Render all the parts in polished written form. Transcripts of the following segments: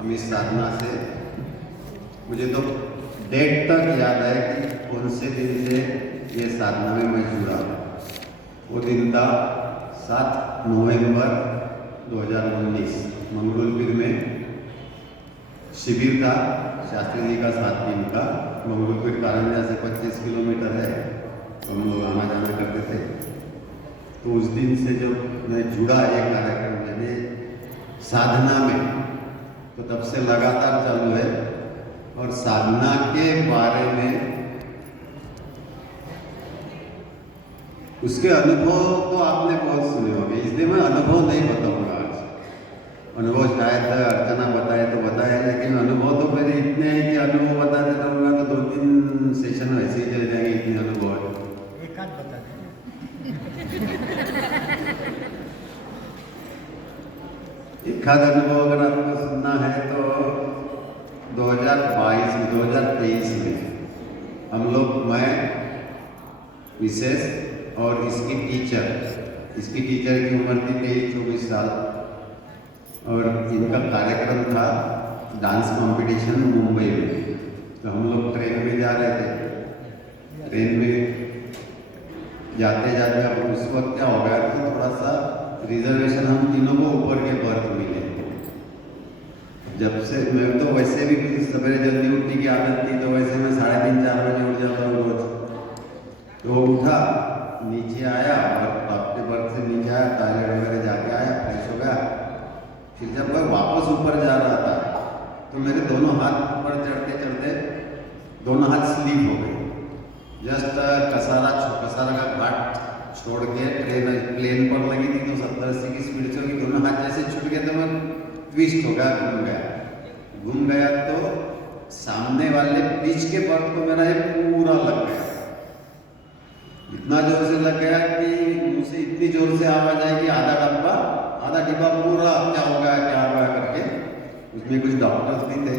हम इस साधना से, मुझे तो डेट तक याद है कि कौन से दिन से ये साधना में मैं जुड़ा। वो दिन था 7 नवंबर 2019, मंगरुलपीर में शिविर था शास्त्री जी का 7 दिन का। मंगरुलपीर कारंजा से 25 किलोमीटर है, तो हम लोग आना जाना करते थे। तो उस दिन से जब मैं जुड़ा ये कार्यक्रम मैंने साधना में, तो तब से लगातार चालू है। और साधना के बारे में उसके अनुभव तो आपने बहुत सुने होंगे, इसलिए मैं अनुभव नहीं बताऊंगा आज। अनुभव शायद अर्चना बताए तो बताए, लेकिन अनुभव तो मेरे इतने हैं कि अनुभव बताते रहूँगा तो 2-3 सेशन ऐसे ही चले जाएंगे, इतने अनुभव है। एक आध बता दें। एक आध अनुभव अगर आपको सुनना है तो 2023 में हम लोग, मैं विशेष और इसकी टीचर की उम्र थी 23-24 साल, और इनका कार्यक्रम था डांस कंपटीशन मुंबई में। तो हम लोग ट्रेन में जा रहे थे। ट्रेन में जाते जाते अब उस वक्त क्या हो गया था, थोड़ा सा रिजर्वेशन हम तीनों को ऊपर के बर्थ मिले। जब से मैं तो वैसे भी सवेरे जल्दी उठने की आदत थी, तो वैसे मैं 3:30-4 बजे उठ जाता हूँ रोज। तो उठा, नीचे आया और आपके बर्थ से नीचे आया, टॉयलेट वगैरह जाके आया, फ्रेश हो गया। फिर जब मैं वापस ऊपर जा रहा था तो मेरे दोनों हाथ ऊपर चढ़ते चढ़ते दोनों हाथ स्लिप हो गए। जस्ट कसारा का घाट छोड़ के ट्रेन प्लेन पर लगी थी, तो 70-80 की स्पीड से दोनों हाथ जैसे छूट गए, तो मैं ट्विस्ट हो गया, घूम गया। तो सामने वाले पिच के बर्थ को मेरा ये पूरा लग गया, इतना जोर से लग गया कि मुंह से इतनी जोर से आवाज आई कि आधा डिब्बा पूरा क्या हो गया करके। उसमें कुछ डॉक्टर्स भी थे,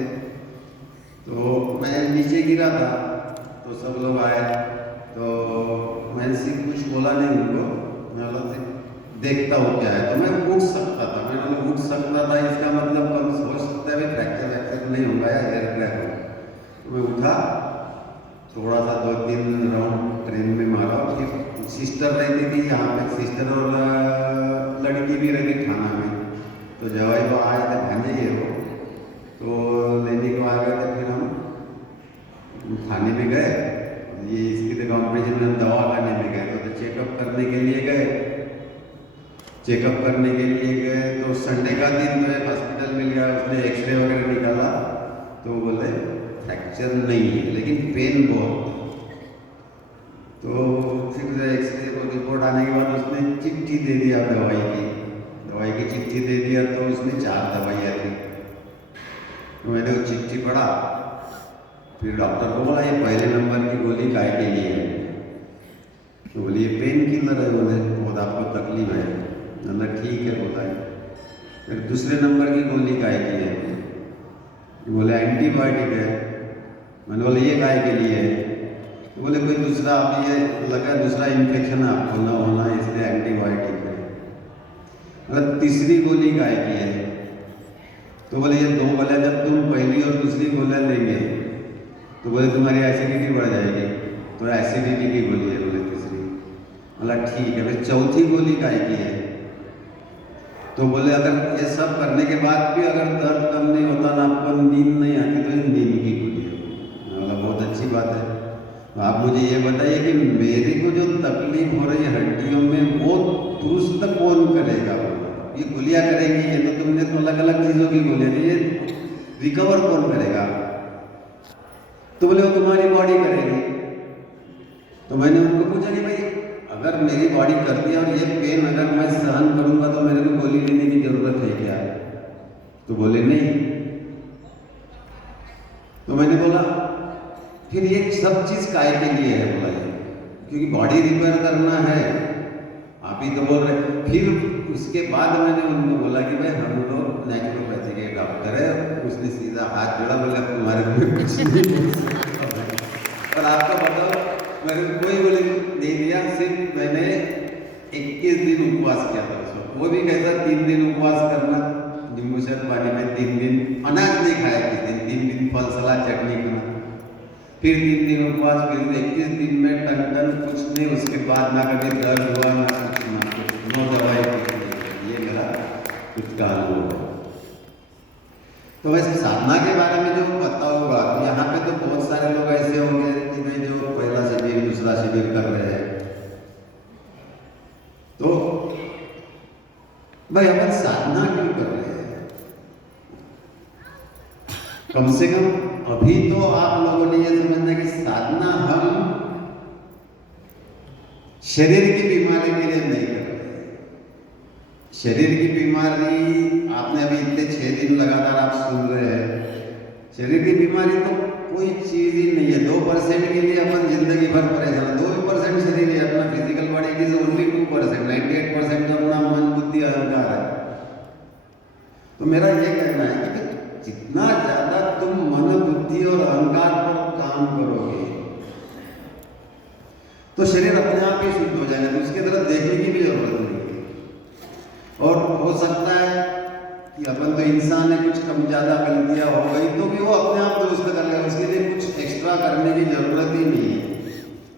तो मैं नीचे गिरा था, तो सब लोग आए, तो मैंने सिर्फ कुछ बोला नहीं उनको, मैं बोला देखता हूँ क्या है। तो मैं उठ सकता था, मैंने उठ सकता था, इसका मतलब कम हो सकता है फ्रैक्चर नहीं होगा या एयर क्रैक होगा। तो मैं उठा, थोड़ा सा 2-3 राउंड ट्रेन में मारा। फिर सिस्टर रहती थी यहाँ पे, सिस्टर और लड़की भी रहती थाना में, तो जवाई को आए थे, भांजे ये वो, तो लेने को आ गए थे। फिर हम थाने में गए, ये इसकी तो कॉम्पिटिशन में दवा करने में गए, तो चेकअप करने के लिए गए। तो संडे का दिन में हॉस्पिटल मिल गया, उसने एक्सरे वगैरह निकाला, तो बोले फ्रैक्चर नहीं है लेकिन पेन बहुत। तो फिर एक्सरे को रिपोर्ट आने के बाद उसने चिट्ठी दे दिया दवाई की चिट्ठी दे दिया। तो उसमें 4 दवाइयाँ थी, तो मैंने वो चिट्ठी पढ़ा। फिर डॉक्टर को बोला ये पहले नंबर की गोली काय के लिए है, तो बोलिए पेन किलर है, बोले बहुत आपको तकलीफ है, मतलब ठीक है बताए। फिर दूसरे नंबर की गोली काय की है, बोले एंटीबायोटिक है। मैंने बोला ये काय के लिए है, तो बोले कोई दूसरा आप ये लगा दूसरा इन्फेक्शन आपको ना होना इसलिए एंटीबायोटिक है। मतलब तीसरी गोली काय की है, तो बोले ये 2 गोलियाँ जब तुम पहली और दूसरी गोलियाँ लेंगे तो बोले तुम्हारी एसिडिटी बढ़ जाएगी, तो एसिडिटी की गोली है बोले तीसरी। बोला ठीक है। फिर चौथी गोली काय की है, तो बोले अगर ये सब करने के बाद भी अगर दर्द कम नहीं होता ना, आपको नींद नहीं आती, तो ये नींद की गोली है। बोला बहुत अच्छी बात है, तो आप मुझे ये बताइए कि मेरे को जो तकलीफ हो रही है हड्डियों में, वो दुरुस्त कौन करेगा? ये गोलियां करेंगी, ये तो तुमने तो अलग अलग चीज़ों की गोलियां दी, ये रिकवर कौन करेगा? तो बोले वो तुम्हारी बॉडी करेगी। तो मैंने उनको पूछा कि भाई अगर मेरी बॉडी करती है और ये पेन अगर मैं सहन करूंगा तो मेरे को गोली लेने की जरूरत है क्या? तो बोले नहीं। तो मैंने बोला फिर ये सब चीज काय के लिए है? बोला क्योंकि बॉडी रिपेयर करना है, आप ही तो बोल रहे। फिर उसके बाद मैंने उनको बोला कि भाई हम लोग नेचुरोपैथी के डॉक्टर है। उसने सीधा हाथ जोड़ा, बोला तुम्हारे को कुछ नहीं और आपको बताओ मेरे को कोई गोली नहीं दिया, सिर्फ मैंने 21 दिन उपवास किया था उसको। वो भी कैसा 3 दिन उपवास करना, नींबू शहद पानी में 3 दिन अनाज नहीं खाया, किस दिन 3 दिन फल सलाद चटनी खाना, फिर 3 दिन उपवास, फिर 21 दिन में टन कुछ नहीं, उसके बाद ना कभी दर्द हुआ ना कुछ, ना कुछ, नो दवाई कुछ नहीं। ये मेरा खुद का अनुभव है। तो वैसे साधना के बारे में जो पता होगा, तो यहाँ पे तो बहुत सारे लोग ऐसे होंगे कि भाई जो पहला शिविर दूसरा शिविर कर रहे हैं, तो भाई अपन साधना क्यों कर रहे हैं? कम से कम अभी तो आप लोगों ने ये समझना कि साधना हम शरीर की बीमारी के लिए नहीं कर रहे। शरीर की बीमारी आपने अभी इतने 6 दिन लगातार आप सुन रहे हैं, शरीर की बीमारी तो कोई चीज ही नहीं है। 2% के लिए अपन जिंदगी भर परेशान, 2% शरीर है अपना, फिजिकल बॉडी इज ओनली 2%, 98% अपना मन बुद्धि अहंकार है। तो मेरा ये कहना है कि जितना ज्यादा तुम मन बुद्धि और अहंकार पर काम करोगे तो शरीर अपने आप ही शुद्ध हो जाएगा, तो उसकी तरफ देखने की भी जरूरत नहीं है। और हो सकता है कि अपन तो इंसान ने कुछ कम ज्यादा गलतियां हो गई तो भी वो अपने आप दुरुस्त कर लेगा, उसके लिए कुछ एक्स्ट्रा करने की जरूरत ही नहीं है,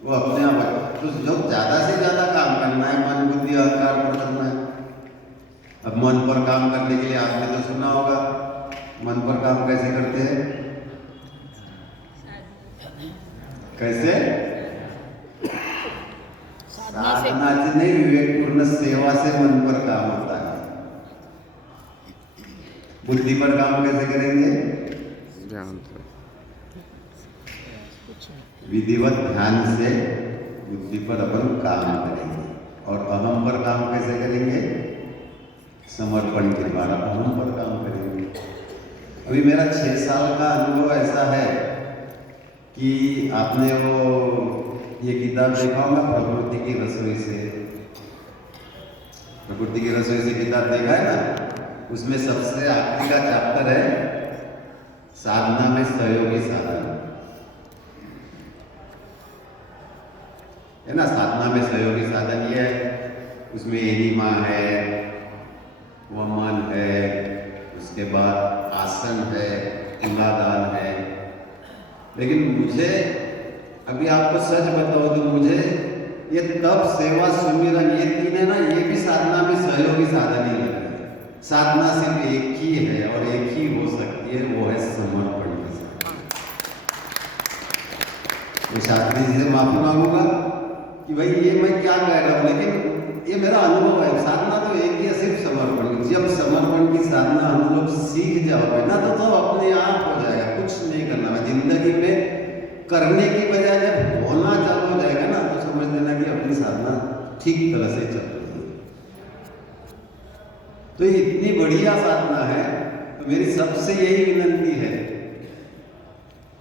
वो अपने आप है। तो जो ज्यादा से ज्यादा काम करना है मन बुद्धि अहंकार पर करना है। अब मन पर काम करने के लिए आपने तो सुना होगा, मन पर काम कैसे करते हैं? कैसे? साधना से नहीं, विवेकपूर्ण सेवा से मन पर काम होता है। बुद्धि पर काम कैसे करेंगे? ध्यान से, विधिवत ध्यान से बुद्धि पर अपन काम करेंगे। और अहम पर काम कैसे करेंगे? समर्पण के द्वारा अहम पर काम करेंगे। अभी मेरा 6 साल का अनुभव ऐसा है कि आपने वो ये किताब देखा होगा प्रकृति की रसोई से, प्रकृति की रसोई से किताब देखा है ना, उसमें सबसे आखिरी का चैप्टर है साधना में सहयोगी साधन, है ना। साधना में सहयोगी साधन ये है, उसमें एनिमा है, वमन है, उसके बाद आसन है, तुलादान है। लेकिन मुझे अभी आपको सच बताओ तो मुझे ये तब सेवा सुमिरन ये तीन है ना, ये भी साधना में सहयोगी साधन ही लग रहे हैं। साधना सिर्फ एक ही है और एक ही हो सकती है, वो है समर्पण की साधना। तो शास्त्री जी से माफी मांगूंगा कि भाई ये मैं क्या कह रहा हूँ, लेकिन ये मेरा अनुभव है। साधना तो एक ही है, सिर्फ समर्पण। जब समर्पण की साधना हम लोग सीख जाओगे ना तो अपने आप हो जाएगा, कुछ नहीं करना है जिंदगी में। करने की बजाय जब होना चालू हो जाएगा ना तो समझ लेना कि अपनी साधना ठीक तरह से चल रही है। तो ये इतनी बढ़िया साधना है, तो मेरी सबसे यही विनंती है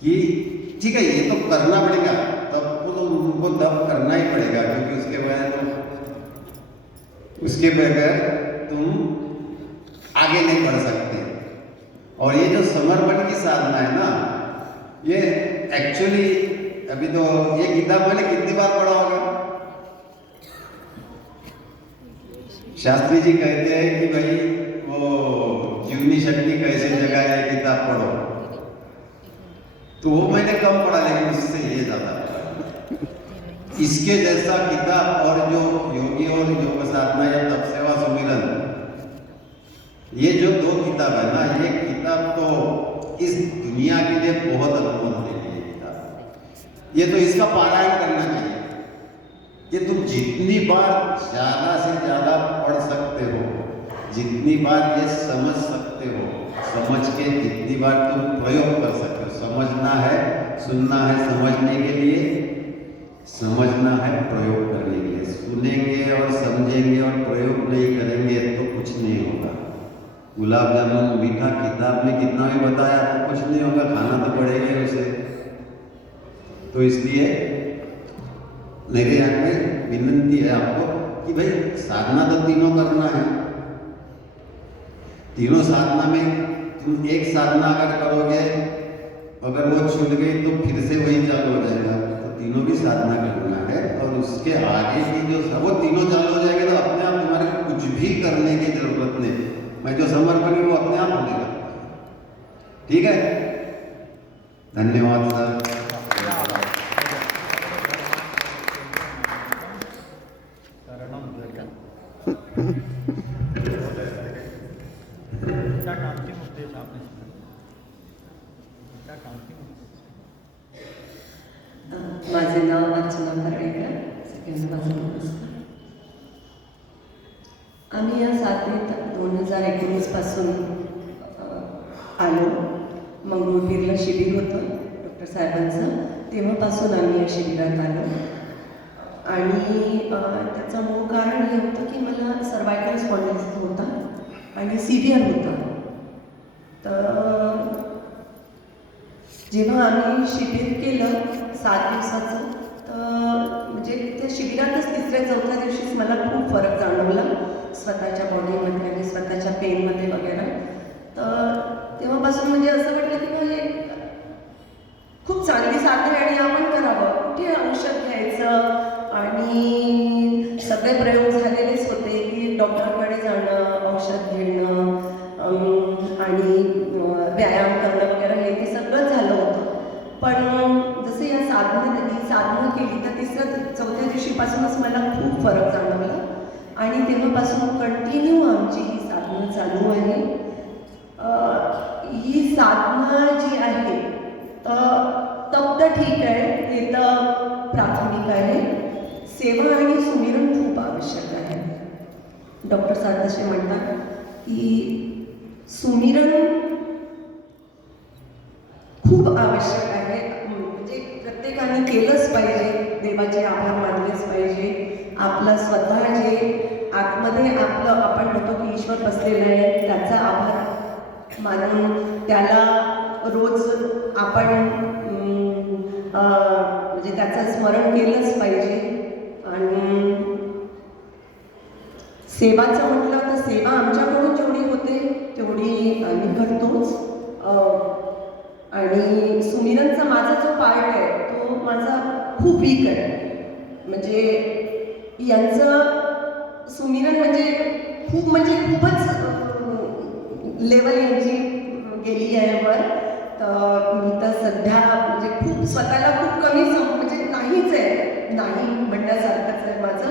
कि ठीक है ये तो करना पड़ेगा, तब तो उनको तब करना ही पड़ेगा, क्योंकि उसके बगैर तुम आगे नहीं बढ़ सकते। और ये जो समर्पण की साधना है ना, ये एक्चुअली अभी तो ये किताब मैंने कितनी बार पढ़ा होगा। शास्त्री जी कहते हैं कि भाई वो जीवनी शक्ति कैसे जगाए ये किताब पढ़ो, तो वो मैंने कम पढ़ा, लेकिन उससे ये ज्यादा पढ़ा। इसके जैसा किताब और जो योगी और योग साधना या तप सेवा सुमिरन, ये जो 2 किताब है ना, ये किताब तो इस दुनिया के लिए बहुत अनमोल है। ये तो इसका पारायण करना चाहिए। ये तुम जितनी बार ज्यादा से ज्यादा पढ़ सकते हो, जितनी बार ये समझ सकते हो, समझ के जितनी बार तुम प्रयोग कर सकते हो। समझना है, सुनना है समझने के लिए, समझना है प्रयोग करने के लिए। सुनेंगे और समझेंगे और प्रयोग नहीं करेंगे तो कुछ नहीं होगा। गुलाब जामुन मीठा किताब में कितना भी बताया तो कुछ नहीं होगा, खाना तो पड़ेगा उसे। तो इसलिए मेरे यहाँ में विनंती है आपको कि भाई साधना तो तीनों करना है। तीनों साधना में तुम एक साधना अगर करोगे, अगर वो छूट गई तो फिर से वही चालू हो जाएगा। तो तीनों भी साधना करना है, और उसके आगे की जो वो तीनों चालू हो जाएंगे तो अपने आप तुम्हारे कुछ भी करने की जरूरत नहीं। मैं जो समर्पण है वो अपने आप होने लगता है। ठीक है, धन्यवाद सर। माझे नाव अर्चना परळेकर, सगळ्यांना माझा नमस्कार. आम्ही या साथीत 2019 पासून आलो. मंगरुळपीरला शिबिर होतं डॉक्टर साहेबांचं, तेव्हापासून आम्ही या शिबिरात आलो. आणि त्याचं मूळ कारण हे होतं की मला सर्वायकल स्पॉन्डिलायटिस होता आणि सिव्हिअर होता. तर जेव्हा आम्ही शिबिर केलं 7 दिवसाचं, तर म्हणजे त्या शिबिरातच 3ऱ्या-4थ्या दिवशीच मला खूप फरक जाणवला स्वतःच्या बॉडीमध्ये आणि स्वतःच्या पेनमध्ये वगैरे. तर तेव्हापासून म्हणजे असं वाटलं की म्हणजे खूप चांगली साथ आहे आणि आपण करावं. कुठे औषध घ्यायचं आणि सगळे प्रयोग झालेलेच होते की डॉक्टरकडे जाणं, औषध घेणं आणि व्यायाम करणं वगैरे हे ते सगळं झालं होतं. पण जसं या साधना केली तर 3ऱ्या-4थ्या दिवशीपासूनच मला खूप फरक जाणवला आणि तेव्हापासून कंटिन्यू आमची ही साधना चालू आहे. ही साधना जी आहे तप तर ठीक आहे, हे तर प्राथमिक आहे. सेवा आणि सुमिरन खूप आवश्यक आहे. डॉक्टर साहेब असे म्हणतात की सुमिरन खूप आवश्यक आहे. म्हणजे प्रत्येकाने केलंच पाहिजे, देवाचे आभार मानलेच पाहिजे. आपला स्वतः जे आतमध्ये आपण म्हणतो की ईश्वर बसलेला आहे, त्याचा आभार मानून त्याला रोज आपण म्हणजे त्याचं स्मरण केलंच पाहिजे. आणि सेवाचं म्हटलं तर सेवा आमच्याकडून जेवढी होते तेवढी आम्ही करतोच. आणि सुमिरनचा माझा जो पार्ट आहे तो माझा खूप वीक आहे. म्हणजे यांचं सुमिरन म्हणजे खूपच लेवल यांची गेली आहे वर. तर मी तर सध्या म्हणजे खूप स्वतःला खूप कमी म्हणजे नाहीच आहे, नाही म्हणण्यासारखंच आहे माझं.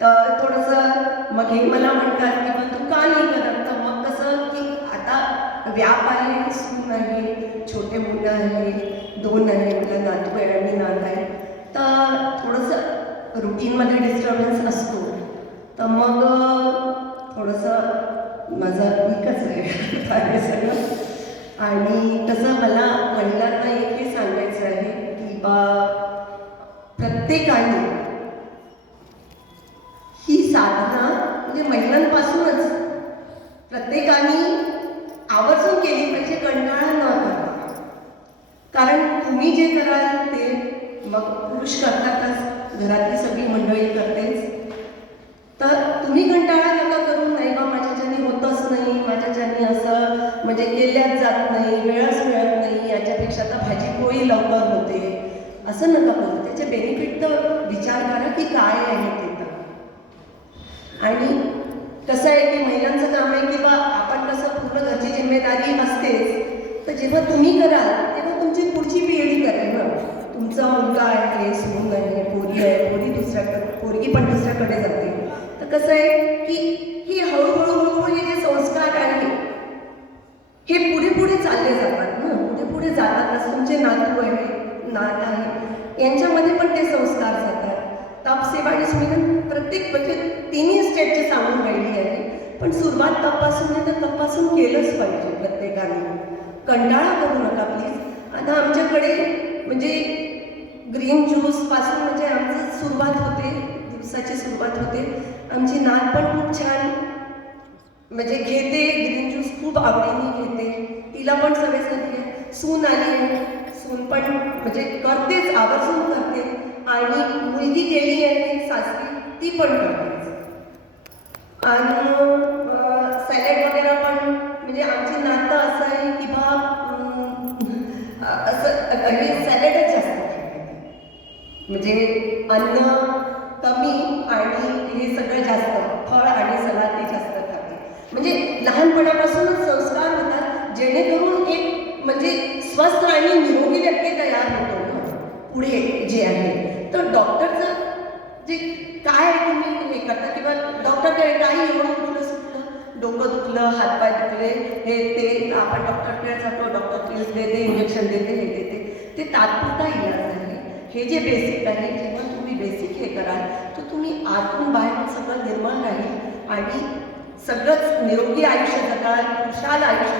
तर थोडंसं मग हे मला म्हणतात की पण तू का नाही करत. तर मग कसं की आता व्याप आहे, सून आहे, छोटे मुलं आहे, 2 आहे, मला नातू आहे आणि नात आहे. तर थोडंसं रुटीनमध्ये डिस्टर्बन्स असतो. तर मग थोडंसं माझं वीकच आहे सगळं. आणि तसं मला महिलांना एक हे सांगायचं आहे की प्रत्येकाने ही साधना म्हणजे महिलांपासूनच प्रत्येकाने आवर्जून केली पाहिजे, कंटाळा न करता. कारण तुम्ही जे कराल ते मग पुरुष करतातच, घरातली सगळी मंडळी करतेच. तर तुम्ही कंटाळा नका करू, नाही बा माझ्याच्याने होतच नाही, माझ्याच्याने असं म्हणजे केल्याच जात नाही, वेळच मिळत नाही, याच्यापेक्षा तर भाजी पोळी लवकर होते, असं नका करू. त्याचे बेनिफिट तर विचार करा की काय आहे ते. तर आणि कसं आहे की महिलांचं काम आहे की बा आपण कसं पूर्ण घरची जिम्मेदारी असतेच, तर जेव्हा तुम्ही कराल तेव्हा तुमची पुढची पिढी करेल ना. तुमचा मुलगा आहे, सून आहे, पोरी आहे, पोरगी पण दुसऱ्याकडे जाते. तर कसं आहे की ही हळूहळू हे जे संस्कार आहे हे पुढे चालले जातात ना, पुढे जातातच. तुमचे नातू आहे, नात आहे, यांच्यामध्ये पण ते संस्कार जातात. तपसेवा आणि सुमिरन प्रत्येक म्हणजे तिन्ही स्टेपचे सांगून राहिली आहे. पण सुरुवात तपासून आहे तर तपासून केलंच पाहिजे प्रत्येकाने. कंटाळा करू नका प्लीज. आता आमच्याकडे म्हणजे ग्रीन ज्यूसपासून म्हणजे आमचं सुरुवात होते, दिवसाची सुरुवात होते. आमची नात पण खूप छान म्हणजे घेते, ग्रीन ज्यूस खूप आवडीने घेते, तिला पण सवय झाली आहे. सून आली आहे, सून पण म्हणजे करतेच, आवर्जून करते. आणि मुलगी गेली आहे सासरी, ती पण करतेच. आणि सॅलड वगैरे पण म्हणजे आमची नातं असं आहे की बा असं हे सॅलडच जास्त खाते, म्हणजे अन्न कमी आणि हे सगळं जास्त, फळ आणि सलाद ते जास्त खाते. म्हणजे लहानपणापासूनच संस्कार होतात, जेणेकरून एक म्हणजे स्वस्थ आणि निरोगी व्यक्ती तयार होतो ना पुढे जे आहे. तर डॉक्टरचं जे काय तुम्ही हे करता किंवा डॉक्टरकडे काही एवढं कुठलं सुटलं, डोकं दुखलं, हातपाय दुखले, हे ते आपण डॉक्टरकडे जातो, डॉक्टर पिल्स देते, इंजेक्शन देते, हे देते, ते तात्पुरता इलाज आहे. हे जे बेसिक आहे, जेव्हा तुम्ही बेसिक हे कराल तर तुम्ही आतून बाहेरून सगळं निर्मळ राहील आणि सगळंच निरोगी आयुष्य जगाल, खुशाल आयुष्य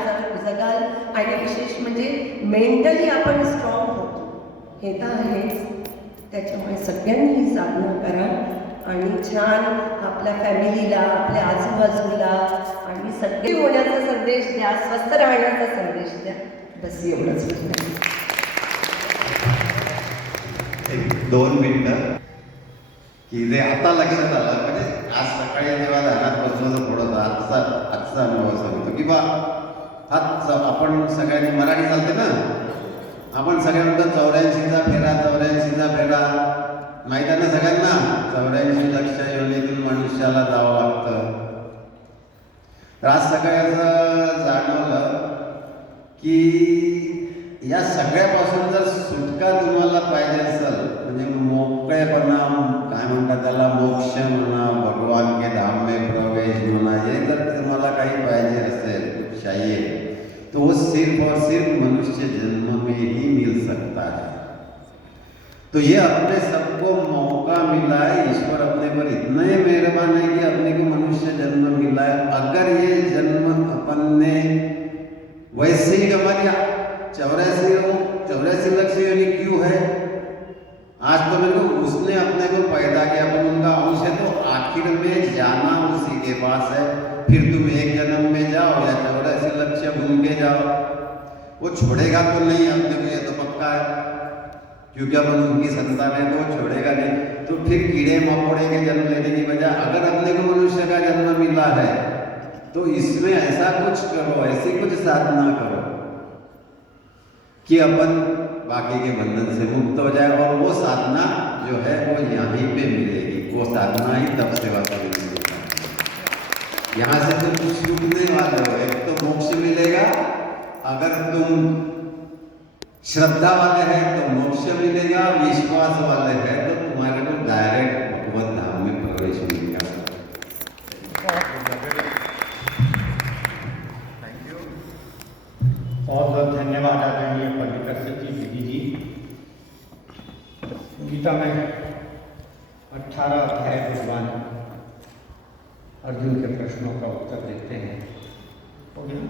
जगाल आणि विशेष म्हणजे मेंटली आपण स्ट्रॉंग होतो. हे तर आहेच. त्याच्यामुळे सगळ्यांनी ही साधना करा आणि छान आपल्या फॅमिलीला, आपल्या आजूबाजूला आणि सगळे होण्याचा संदेश द्या, स्वस्थ राहण्याचा संदेश द्या. बस एवढंच म्हणणं. एक 2 मिनिटं की जे आता लक्षात आलं, म्हणजे आज सकाळी जेव्हा ध्यानात बसलो तर थोडंसं आजचा अनुभव सांगतो की बा हाच आपण सगळ्यांनी मराठी चालते ना, आपण सगळे म्हणतो 84चा फेरा, 84चा फेरा. माहिती आहे ना सगळ्यांना, 84 लक्ष योनीतून मनुष्याला जावं लागतं. तर आज सकाळी असं जाणवलं की या सगळ्यापासून जर सुटका तुम्हाला पाहिजे असेल, म्हणजे मोकळेपणा, काय म्हणतात त्याला, मोक्ष म्हणा, भगवान के धाम में प्रवेश म्हणा, हे जर तुम्हाला काही पाहिजे असेल, चाहिए, तो वो सिर्फ और सिर्फ मनुष्य जन्म में ही मिल सकता है. तो ये अपने सबको मौका मिला है, ईश्वर अपने पर इतना ही मेहरबान है कि अपने को मनुष्य जन्म मिला है. अगर ये जन्म अपन ने वैसे ही गंवा दिया, 84 लक्ष योनि क्यों है, आज तो मेरे को उसने अपने को पैदा किया, अपन उनका अंश है, तो आखिर में जाना उसी के पास है. फिर तुम एक जन्म में जाओ या 84 लक्ष्य भूल के जाओ, वो छोड़ेगा तो नहीं अपने को, ये तो पक्का है, क्योंकि अपन उनकी संतान है, तो वो छोड़ेगा नहीं. तो फिर कीड़े मकोड़े के जन्म लेने की बजाय अगर अपने को मनुष्य का जन्म मिला है तो इसमें ऐसा कुछ करो, ऐसी कुछ साधना करो कि अपन बाकी के बंधन से मुक्त हो जाए. और वो साधना जो है वो यहीं पे मिलेगी, वो साधना ही तब सेवा करेगी. यहाँ से तुम छूटने वाले हो, एक तो मोक्ष मिलेगा, अगर तुम श्रद्धा वाले हैं तो मोक्ष मिलेगा, विश्वास वाले हैं तो तुम्हारे को डायरेक्ट भगवत धाम में प्रवेश मिलेगा. बहुत बहुत धन्यवाद आदरणीय पल्लीकर सती दीदी जी. गीता में 18 अध्याय भगवान अर्जुन के प्रश्नों का उत्तर देते हैं. हो गया.